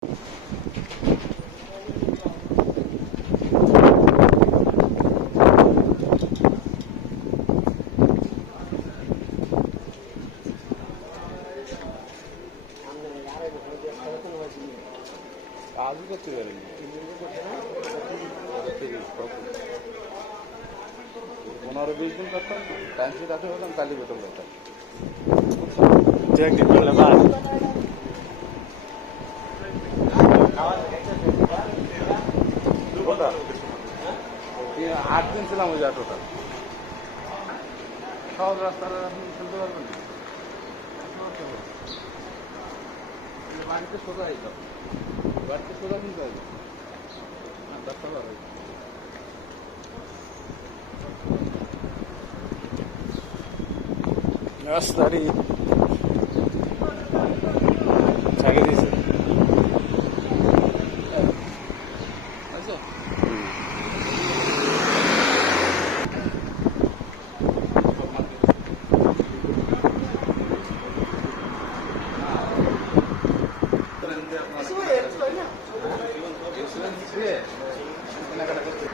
কাজই করতে পারেন 15-20 দিন করতাম, টাইম শিট আসে বলতাম কালি বেতন পেতাম। একদিন করলে বাস 8 দিন ছিলাম ওই যা টোটাল। সব রাস্তাটা আপনি চলতে পারবেন না, বাড়িতে সোজা আইতাম, বাড়িতে সোজা কিনতে হবে না, রাস্তা বার হয়েছে। রাস্তারই ছাগিয়ে দিয়েছে।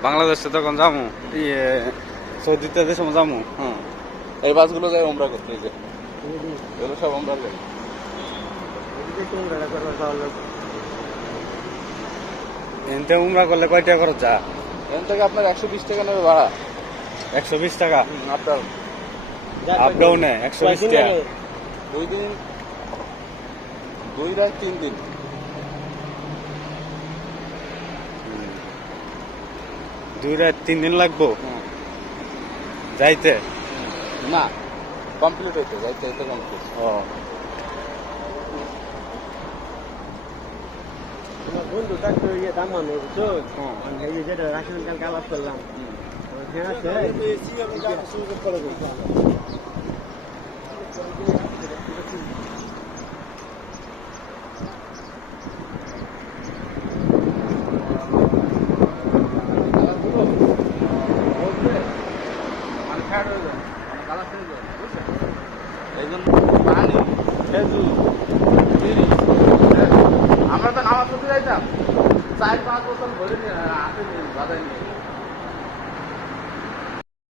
বাংলাদেশে তখন যাবো, সৌদিতে যে সময় যাবো। হুম, এই বাসগুলো যায় ওমরা করতে, এই যে এগুলো সব ওমরা যায়। এনতে উমরা করলে কয় টাকা খরচ যা? এখান থেকে আপনার 120 টাকা নেবে ভাড়া। 120 টাকা আপনার আপ ডাউনে 120 টাকা। 2 দিন 2 রাত 3 দিন। দুই রাত 3 দিন লাগবো যাইতে? না, কমপ্লিট হইতে যাইতে যাইতে কমপ্লিট। ও বন্ধু থাকতো ইয়ে দাম মানে বুঝছো, এই যেটা রাশন কাল কালাস করলাম হ্যাঁ আছে আমরা তো নামাজ পড়তে যাইতাম, 4-5 বছর ভরে নিয়ে হাতে নিয়ে বাজায় নিয়ে